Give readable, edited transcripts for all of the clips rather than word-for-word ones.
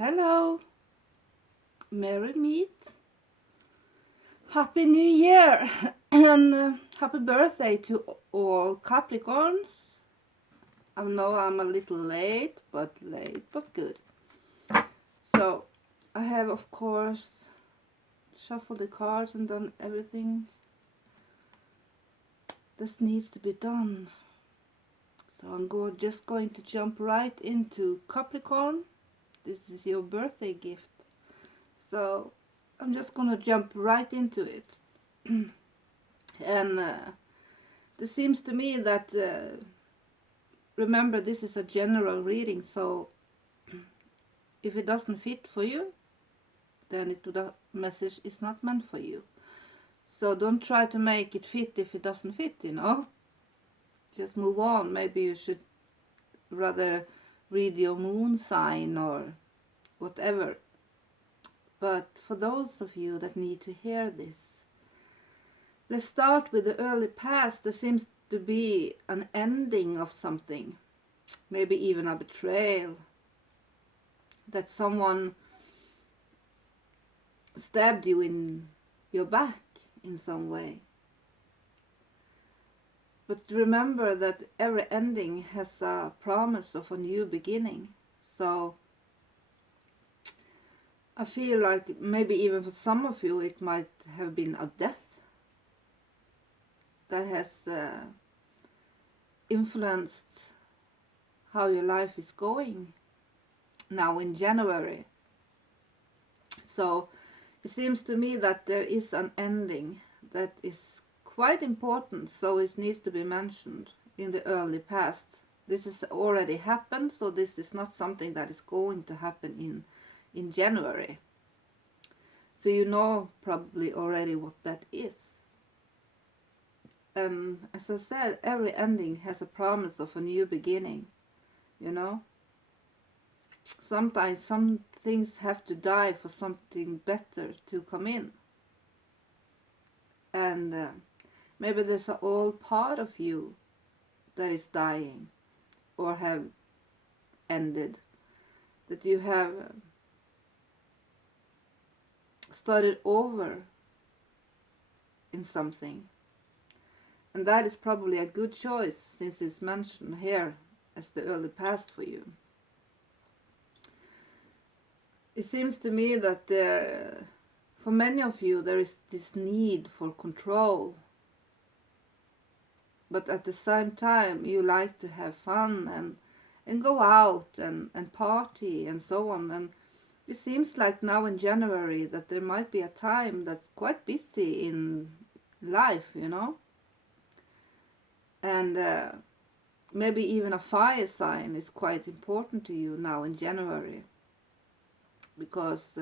Hello, Merry Meet, Happy New Year, and happy birthday to all Capricorns. I know I'm a little late, but good. So, I have, of course, shuffled the cards and done everything that needs to be done. So I'm just going to jump right into Capricorn. This is your birthday gift. So I'm just gonna jump right into it. And it seems to me that, remember, this is a general reading, so if it doesn't fit for you, then the message is not meant for you. So don't try to make it fit if it doesn't fit, Just move on. Maybe you should rather read your moon sign or whatever. But for those of you that need to hear this, let's start with the early past. There seems to be an ending of something, maybe even a betrayal, that someone stabbed you in your back in some way. But remember that every ending has a promise of a new beginning. So I feel like maybe even for some of you it might have been a death that has influenced how your life is going now in January. So it seems to me that there is an ending that is quite important, so it needs to be mentioned in the early past. This has already happened, so this is not something that is going to happen in January. So you know probably already what that is. As I said, every ending has a promise of a new beginning, Sometimes some things have to die for something better to come in. And maybe there's an old part of you that is dying or have ended, that you have started over in something. And that is probably a good choice, since it's mentioned here as the early past for you. It seems to me that for many of you, there is this need for control. But at the same time, you like to have fun and go out and party and so on. And it seems like now in January that there might be a time that's quite busy in life, And maybe even a fire sign is quite important to you now in January. Because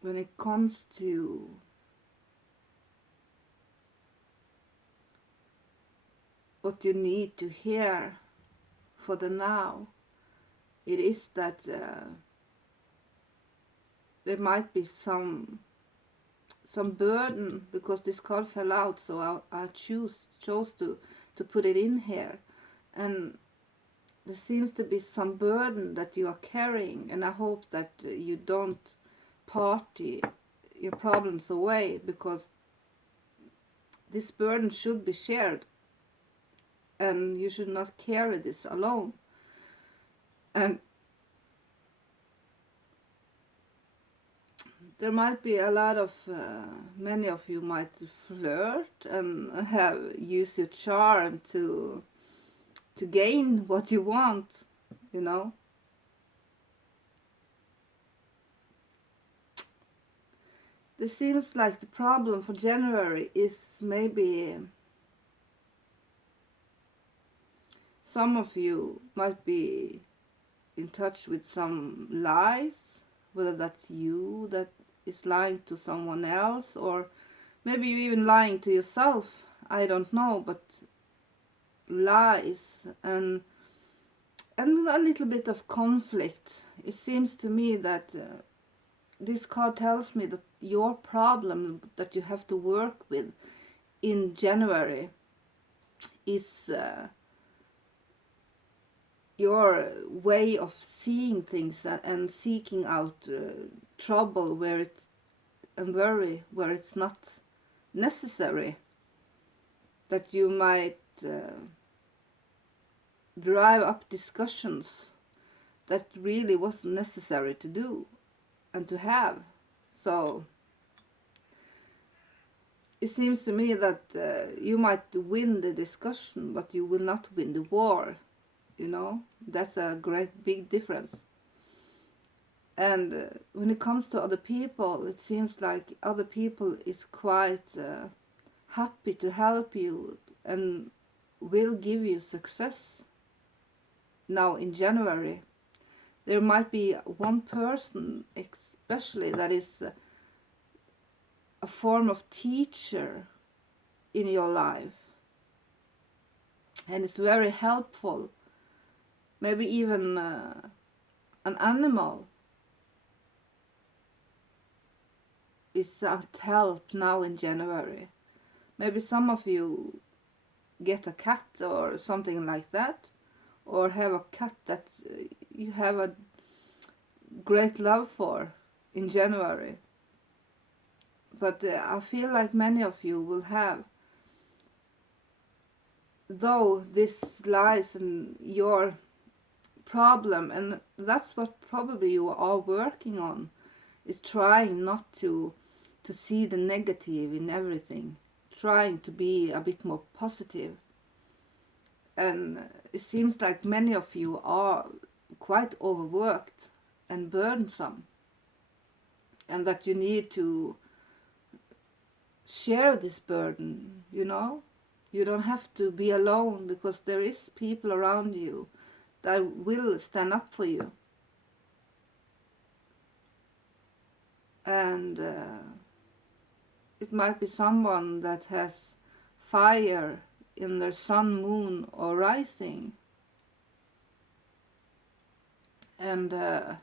when it comes to what you need to hear for the now, it is that there might be some burden, because this card fell out, so I chose to put it in here. And there seems to be some burden that you are carrying, and I hope that you don't party your problems away, because this burden should be shared and you should not carry this alone. And there might be a lot of, many of you might flirt and use your charm to gain what you want, This seems like the problem for January is maybe some of you might be in touch with some lies, whether that's you that is lying to someone else, or maybe you're even lying to yourself, I don't know, but lies and a little bit of conflict. It seems to me that this card tells me that your problem that you have to work with in January is your way of seeing things and seeking out trouble where it's and worry where it's not necessary, that you might drive up discussions that really wasn't necessary to do and to have. So it seems to me that you might win the discussion, but you will not win the war, you know. That's a great big difference. And when it comes to other people, it seems like other people is quite happy to help you and will give you success. Now in January, there might be one person especially that is a form of teacher in your life, and it's very helpful. Maybe even an animal is at help now in January. Maybe some of you get a cat or something like that, or have a cat that you have a great love for in January. But I feel like many of you will have, though this lies in your problem, and that's what probably you are working on, is trying not to see the negative in everything, trying to be a bit more positive. And it seems like many of you are quite overworked and burdensome, and that you need to share this burden, you know. You don't have to be alone, because there is people around you that will stand up for you. And it might be someone that has fire in their sun, moon, or rising. And so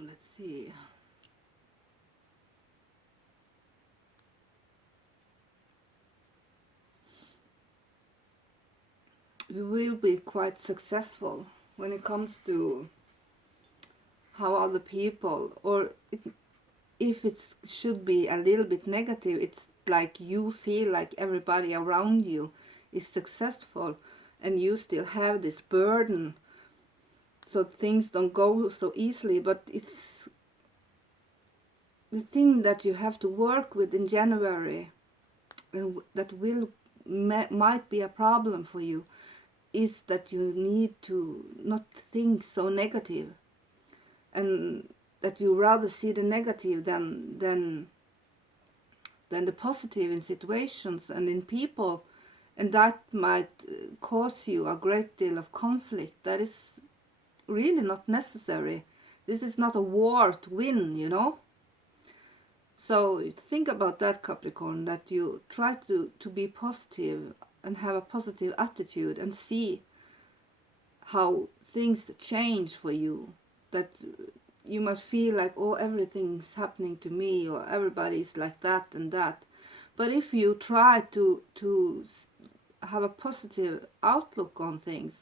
let's see. You will be quite successful when it comes to how other people, or if it should be a little bit negative, it's like you feel like everybody around you is successful and you still have this burden, so things don't go so easily. But it's the thing that you have to work with in January, and that might be a problem for you, is that you need to not think so negative, and that you rather see the negative than the positive in situations and in people, and that might cause you a great deal of conflict that is really not necessary. This is not a war to win, you know. So think about that, Capricorn, that you try to be positive and have a positive attitude and see how things change for you, that you must feel like, oh, everything's happening to me, or everybody's like that and that. But if you try to have a positive outlook on things,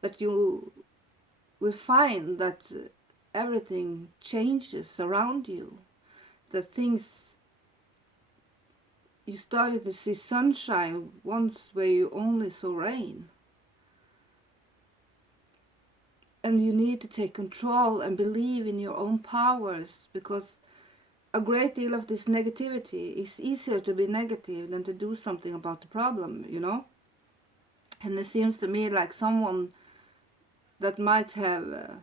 that you will find that everything changes around you, that things, you started to see sunshine once where you only saw rain. And you need to take control and believe in your own powers, because a great deal of this negativity is easier to be negative than to do something about the problem, you know. And it seems to me like someone that might have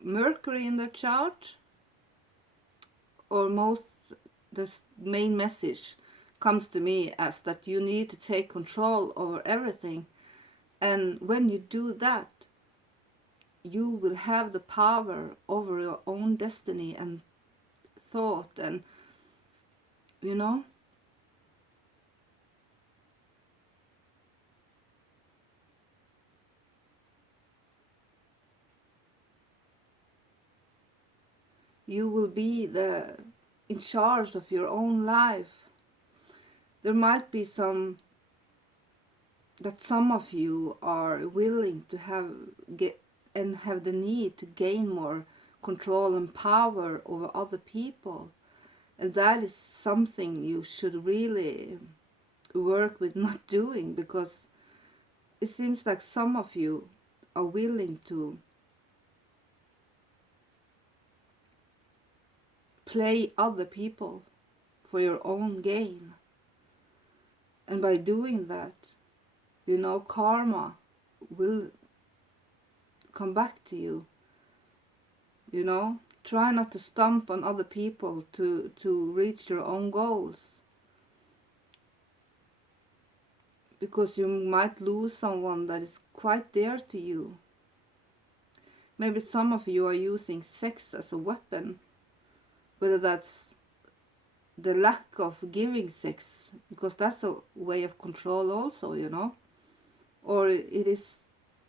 Mercury in their chart, or the main message comes to me as that you need to take control over everything. And when you do that, you will have the power over your own destiny and thought, and you know, you will be in charge of your own life. There might be some of you are willing to have the need to gain more control and power over other people, and that is something you should really work with not doing, because it seems like some of you are willing to play other people for your own gain. And by doing that, you know, karma will come back to you. You know, try not to stomp on other people to reach your own goals, because you might lose someone that is quite dear to you. Maybe some of you are using sex as a weapon, whether that's the lack of giving sex, because that's a way of control also, you know, or it is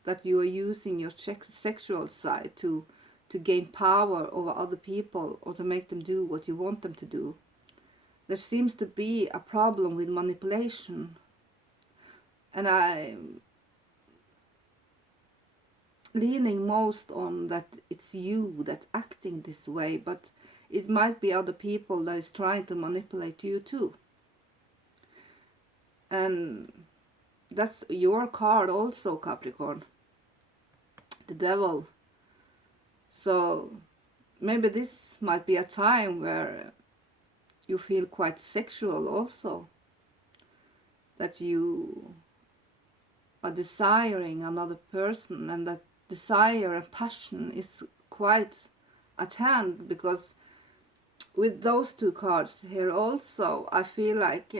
that you are using your sexual side to gain power over other people, or to make them do what you want them to do. There seems to be a problem with manipulation, and I'm leaning most on that it's you that's acting this way, but it might be other people that is trying to manipulate you too. And that's your card also, Capricorn, the devil. So maybe this might be a time where you feel quite sexual also, that you are desiring another person, and that desire and passion is quite at hand, because with those two cards here also, I feel like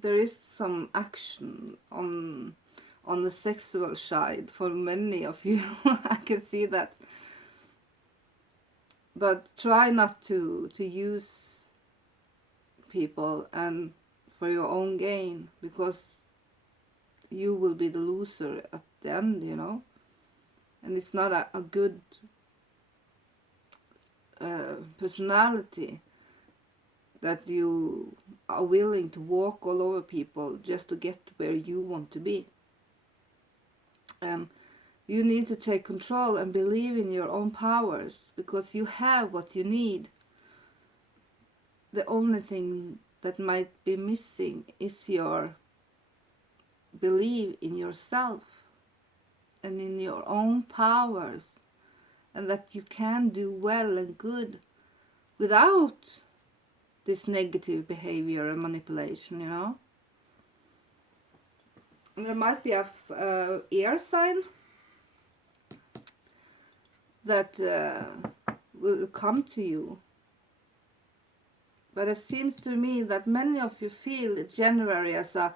there is some action on the sexual side for many of you. I can see that. But try not to use people and for your own gain, because you will be the loser at the end, you know. And it's not a good personality that you are willing to walk all over people just to get where you want to be. You need to take control and believe in your own powers, because you have what you need. The only thing that might be missing is your belief in yourself and in your own powers, and that you can do well and good without this negative behavior and manipulation, you know. And there might be a air sign that will come to you. But it seems to me that many of you feel January as a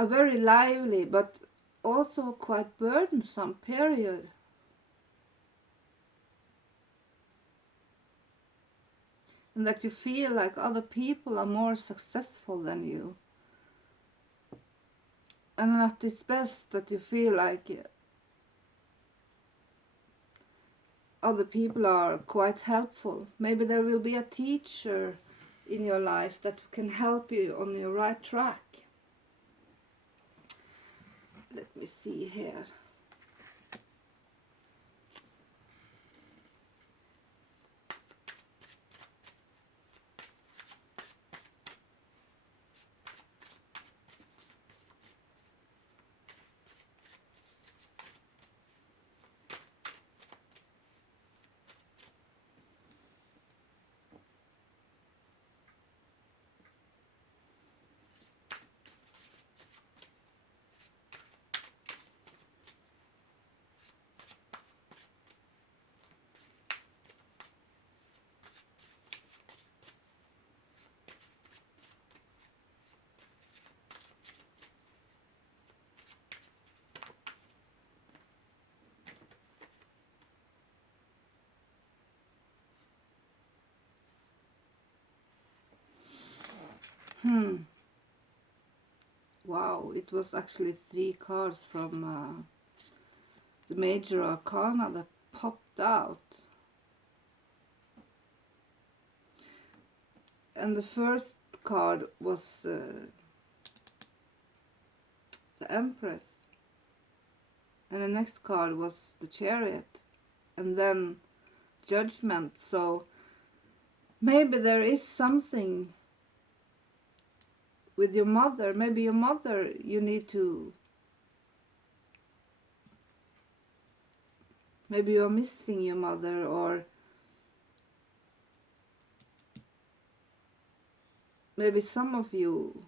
very lively but also quite burdensome period. And that you feel like other people are more successful than you. And at its best that you feel like other people are quite helpful. Maybe there will be a teacher in your life that can help you on your right track. Let me see here. Wow, it was actually 3 cards from the Major Arcana that popped out. And the first card was the Empress. And the next card was the Chariot. And then Judgment. So maybe there is something with your mother. Maybe your mother, you need to... Maybe you're missing your mother, or maybe some of you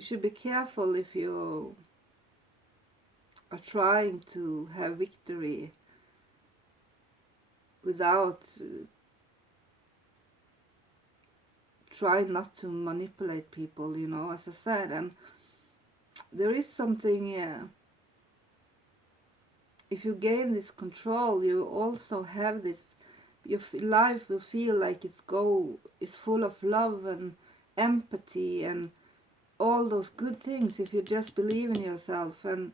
should be careful if you are trying to have victory without try not to manipulate people, you know, as I said. And there is something, if you gain this control, you also have this, your life will feel like it's full of love and empathy and all those good things if you just believe in yourself. And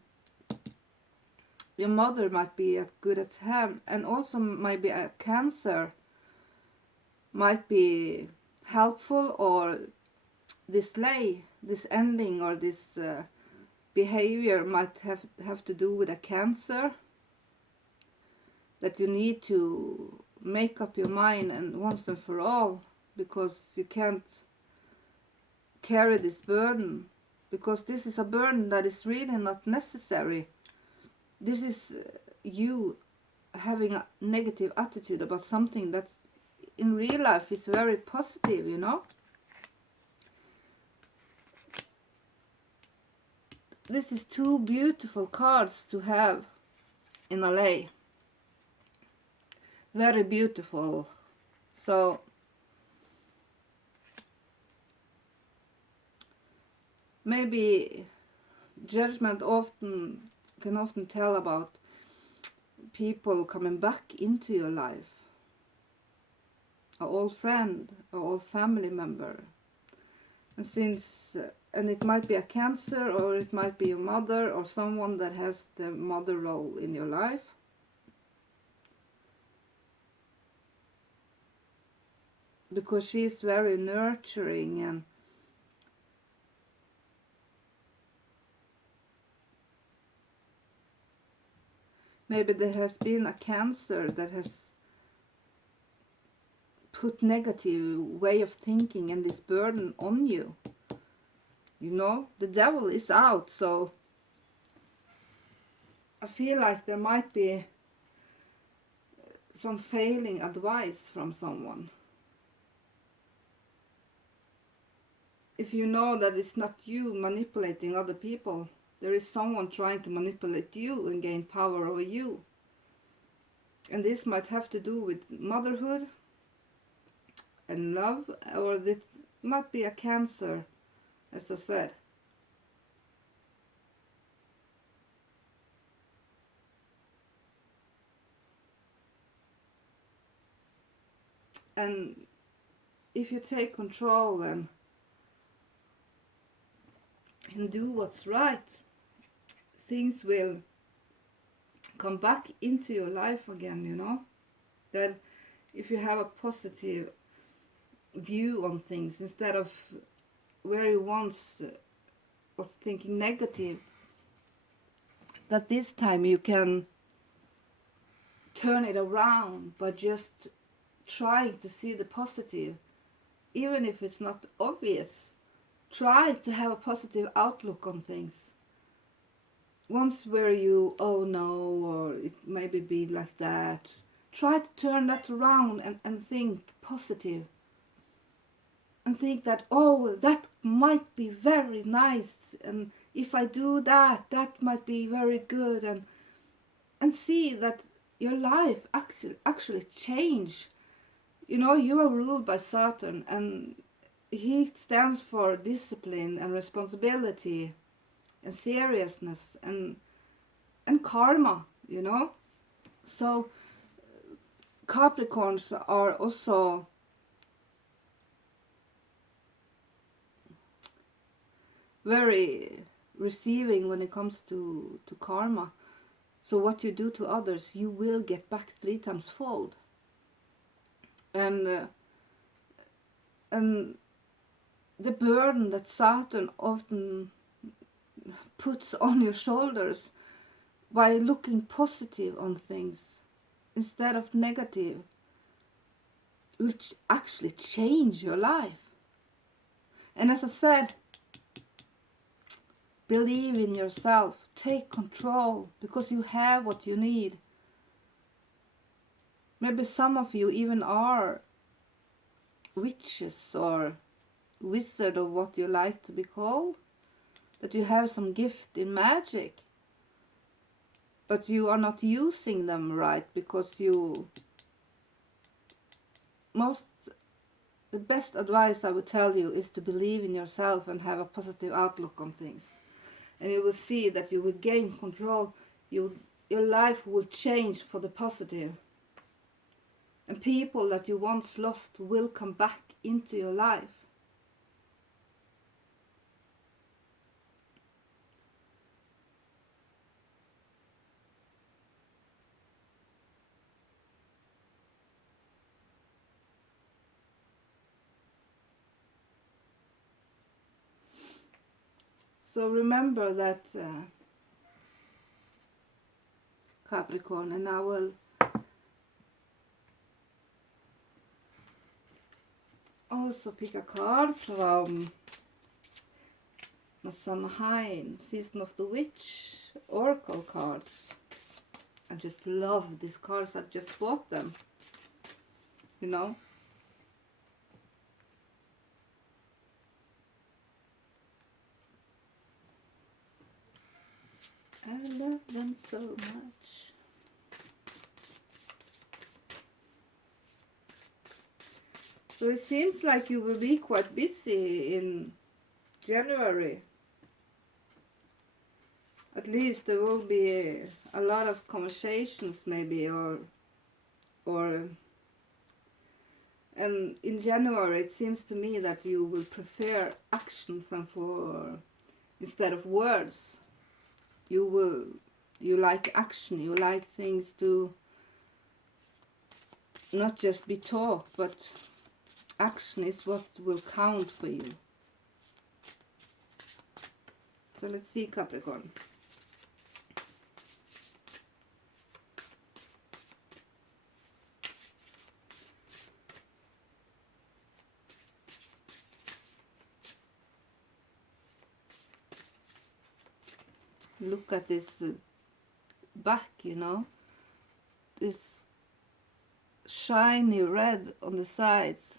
your mother might be as good as him, and also might be a Cancer, might be helpful, or this ending, or this behavior might have to do with a Cancer, that you need to make up your mind and once and for all, because you can't carry this burden, because this is a burden that is really not necessary. This is you having a negative attitude about something that's in real life is very positive, you know. This is 2 beautiful cards to have in LA. Very beautiful. So maybe Judgment can often tell about people coming back into your life, an old friend, an old family member. And it might be a Cancer, or it might be your mother, or someone that has the mother role in your life. Because she is very nurturing, and maybe there has been a Cancer that has put negative way of thinking and this burden on you. You know, the devil is out, so I feel like there might be some failing advice from someone. If you know that it's not you manipulating other people, there is someone trying to manipulate you and gain power over you. And this might have to do with motherhood and love, or it might be a Cancer, as I said. And if you take control and do what's right, things will come back into your life again, you know. That if you have a positive view on things, instead of where you once was thinking negative, that this time you can turn it around by just trying to see the positive. Even if it's not obvious, try to have a positive outlook on things. Once where you, oh no, or it maybe be like that, try to turn that around and think positive. And think that, oh, that might be very nice, and if I do that, that might be very good, and see that your life actually change. You know, you are ruled by Saturn, and he stands for discipline and responsibility and seriousness and karma, you know. So Capricorns are also very receiving when it comes to karma. So what you do to others, you will get back 3 times fold. And the burden that Saturn often puts on your shoulders by looking positive on things instead of negative will actually change your life. And as I said, believe in yourself, take control, because you have what you need. Maybe some of you even are witches or wizard, or what you like to be called, that you have some gift in magic, but you are not using them right because the best advice I would tell you is to believe in yourself and have a positive outlook on things. And you will see that you will gain control. Your life will change for the positive. And people that you once lost will come back into your life. So remember that, Capricorn, and I will also pick a card from Samhain, Season of the Witch Oracle cards. I just love these cards. I just bought them, you know. I love them so much. So it seems like you will be quite busy in January. At least there will be a lot of conversations, maybe, or and in January it seems to me that you will prefer action instead of words. You like action, you like things to not just be talk, but action is what will count for you. So let's see, Capricorn. Look at this back, you know, this shiny red on the sides,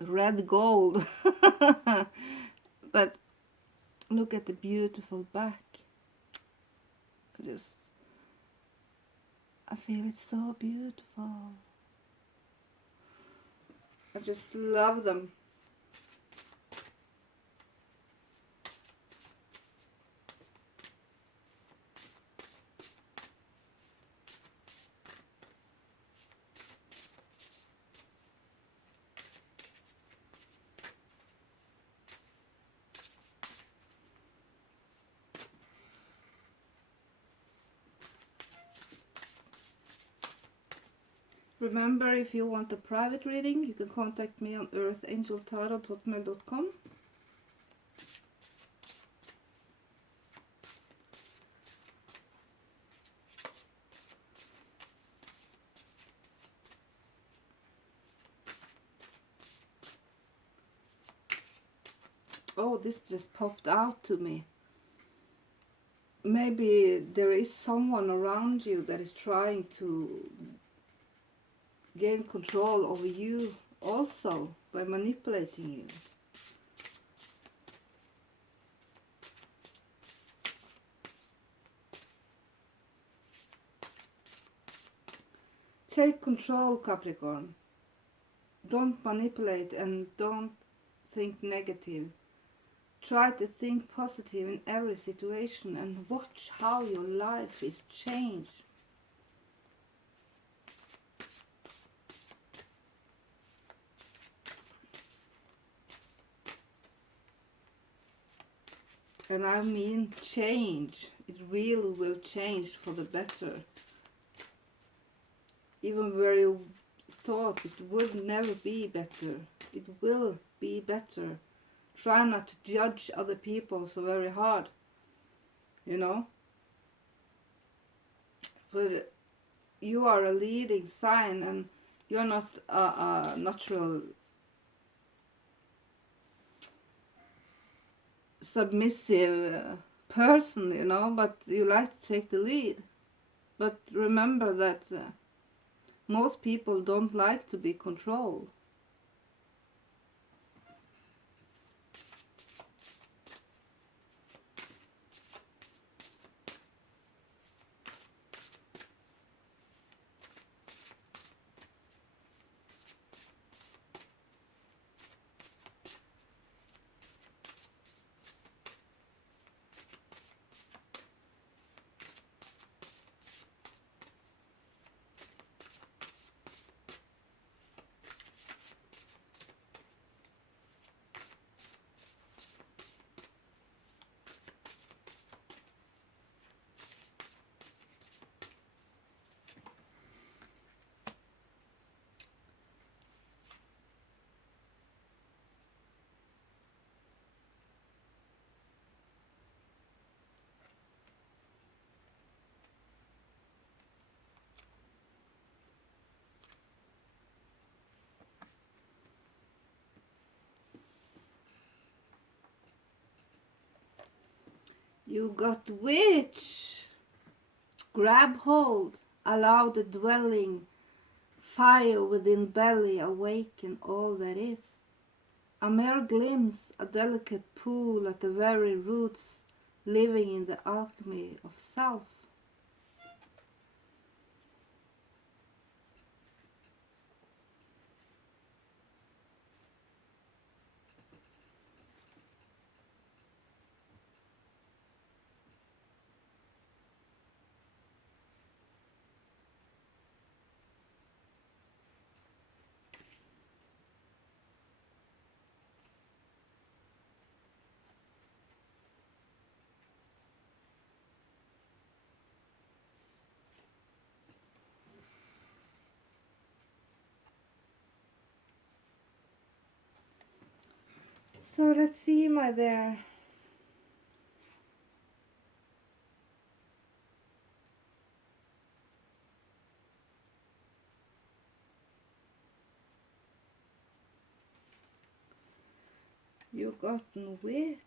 red gold. But look at the beautiful back. I feel it's so beautiful. I just love them. Remember, if you want a private reading, you can contact me on earthangeltarot@hotmail.com. Oh, this just popped out to me. Maybe there is someone around you that is trying to gain control over you also by manipulating you. Take control, Capricorn. Don't manipulate and don't think negative. Try to think positive in every situation and watch how your life is changed. And I mean change. It really will change for the better. Even where you thought it would never be better, it will be better. Try not to judge other people so very hard, you know. But you are a leading sign, and you're not a natural submissive person, you know, but you like to take the lead. But remember that most people don't like to be controlled. You got witch. Grab hold, allow the dwelling fire within belly awaken all that is. A mere glimpse, a delicate pool at the very roots, living in the alchemy of self. So let's see, my dear. You got witch.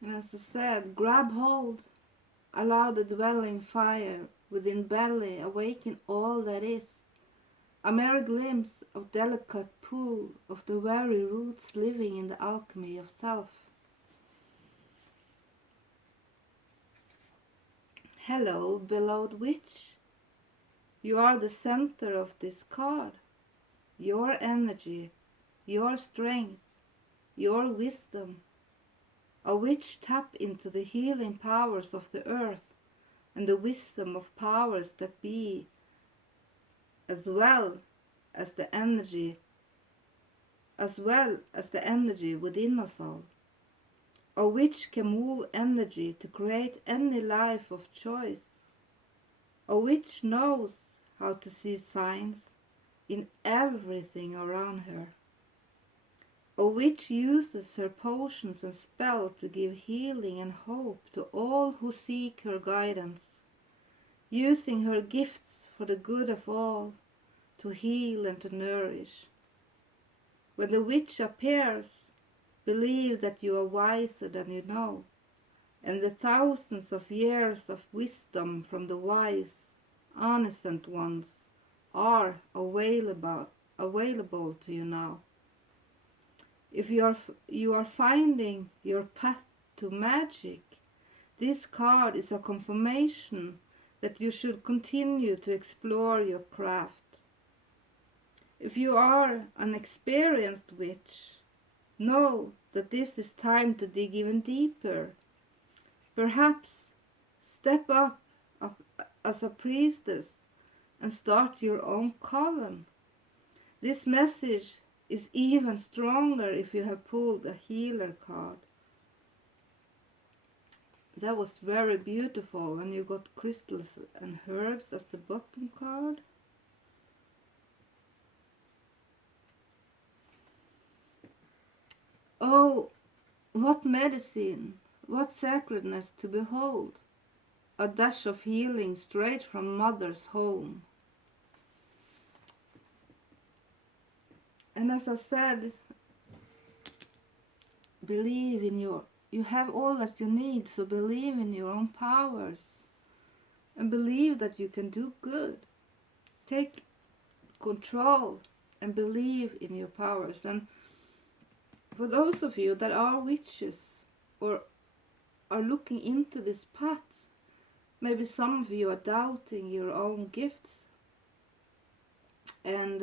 And as I said, grab hold, allow the dwelling fire within belly awaken all that is. A mere glimpse of delicate pool of the very roots living in the alchemy of self. Hello, beloved witch. You are the center of this card. Your energy, your strength, your wisdom. A witch tap into the healing powers of the earth and the wisdom of powers that be, as well as the energy within us all. A witch can move energy to create any life of choice. A witch knows how to see signs in everything around her. A witch uses her potions and spells to give healing and hope to all who seek her guidance, using her gifts for the good of all, to heal and to nourish. When the witch appears, believe that you are wiser than you know, and the thousands of years of wisdom from the wise, innocent ones are available to you now. If you are finding your path to magic, this card is a confirmation that you should continue to explore your craft. If you are an experienced witch, know that this is time to dig even deeper. Perhaps step up as a priestess and start your own coven. This message is even stronger if you have pulled a healer card. That was very beautiful, and you got crystals and herbs as the bottom card. Oh, what medicine, what sacredness to behold, a dash of healing straight from mother's home. And as I said, believe in you have all that you need, so believe in your own powers and believe that you can do good. Take control and believe in your powers. And for those of you that are witches or are looking into this path, maybe some of you are doubting your own gifts, and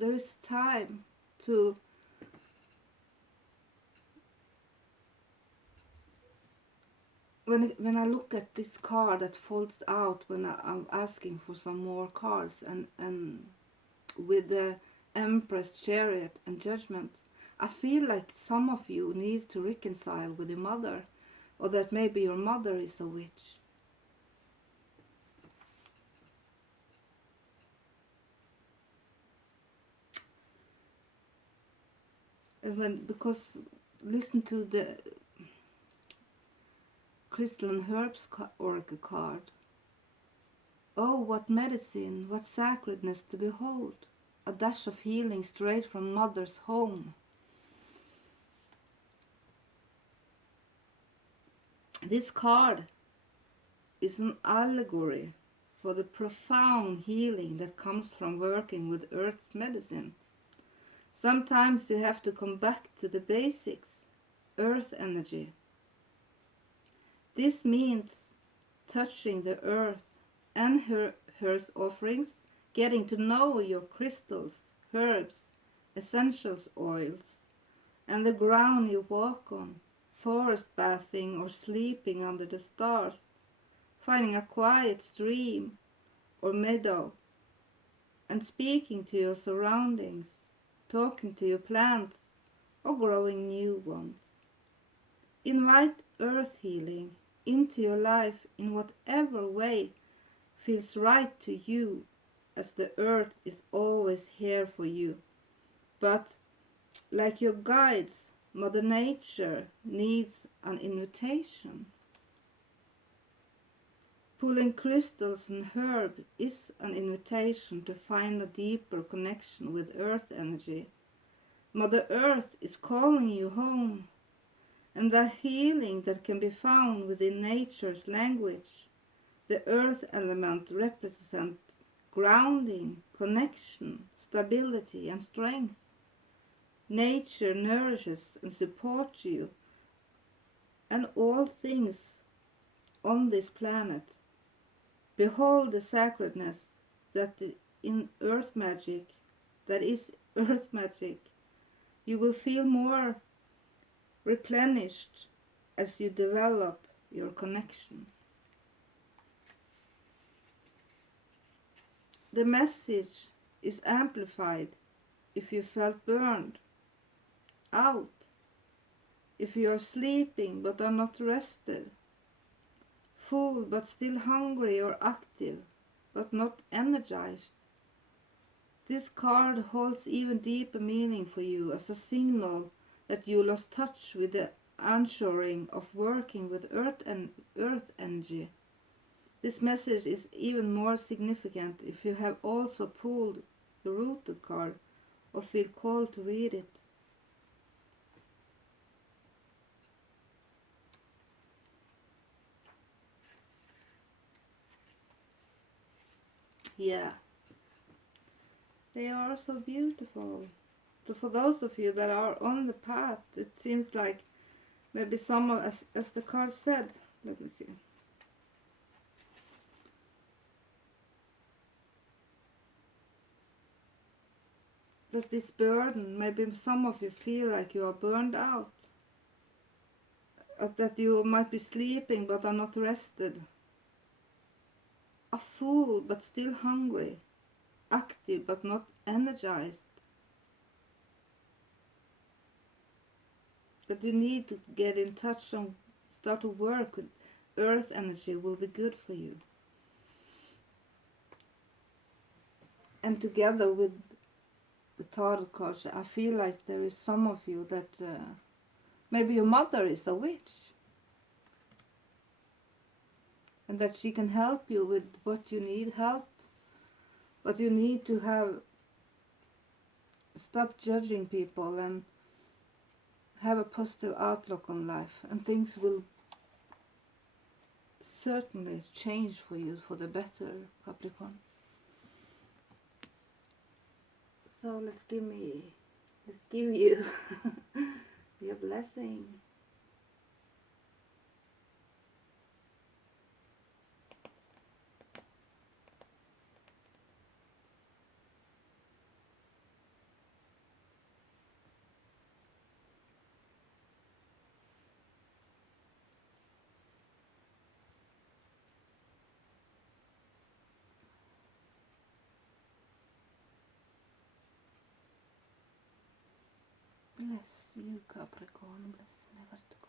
there is time to when I look at this card that folds out when I'm asking for some more cards, and with the Empress, Chariot and Judgment, I feel like some of you needs to reconcile with your mother, or that maybe your mother is a witch. And because listen to the Crystal and Herbs Oracle card. Oh, what medicine, what sacredness to behold, a dash of healing straight from mother's home. This card is an allegory for the profound healing that comes from working with Earth's medicine. Sometimes you have to come back to the basics, Earth energy. This means touching the Earth and her offerings, getting to know your crystals, herbs, essentials oils, and the ground you walk on, forest bathing or sleeping under the stars, finding a quiet stream or meadow, and speaking to your surroundings, talking to your plants, or growing new ones. Invite earth healing into your life in whatever way feels right to you, as the earth is always here for you. But like your guides, Mother Nature needs an invitation. Pulling crystals and herbs is an invitation to find a deeper connection with earth energy. Mother Earth is calling you home, and the healing that can be found within nature's language. The earth element represents grounding, connection, stability, and strength. Nature nourishes and supports you and all things on this planet. Behold the sacredness that in earth magic, that is earth magic. You will feel more replenished as you develop your connection. The message is amplified if you felt burned out, if you are sleeping but are not rested, full but still hungry or active but not energized. This card holds even deeper meaning for you as a signal that you lost touch with the anchoring of working with earth energy. This message is even more significant if you have also pulled the rooted card or feel called to read it. Yeah. They are so beautiful. So for those of you that are on the path, it seems like maybe some of, as the card said, let me see. That this burden, maybe some of you feel like you are burned out. That you might be sleeping but are not rested. A fool but still hungry. Active but not energized. That you need to get in touch and start to work with earth energy will be good for you. And together with the tarot cards, I feel like there is some of you that maybe your mother is a witch. And that she can help you with what you need help. But you need to stop judging people and have a positive outlook on life. And things will certainly change for you for the better, Capricorn. So let's give you your blessing. Bless you, Capricorn. Bless never to go.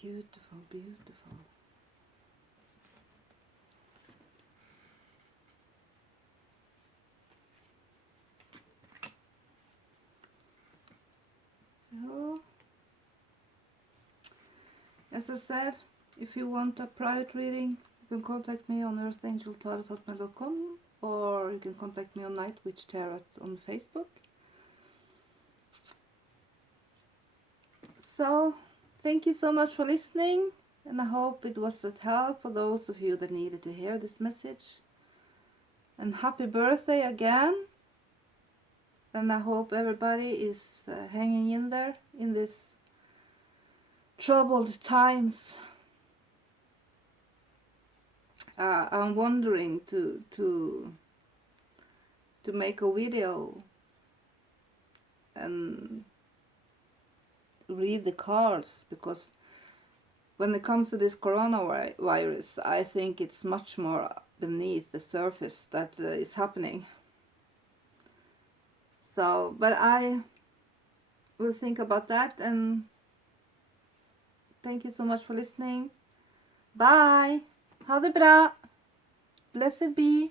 Beautiful, beautiful. So, as I said, if you want a private reading, you can contact me on earthangeltarot.com, or you can contact me on Nightwitch Tarot on Facebook. So, thank you so much for listening, and I hope it was of help for those of you that needed to hear this message. And happy birthday again, and I hope everybody is hanging in there in this troubled times. I'm wondering to make a video and read the cards, because when it comes to this coronavirus, I think it's much more beneath the surface that is happening. So, but I will think about that, and thank you so much for listening. Bye! Ha det bra! Blessed be!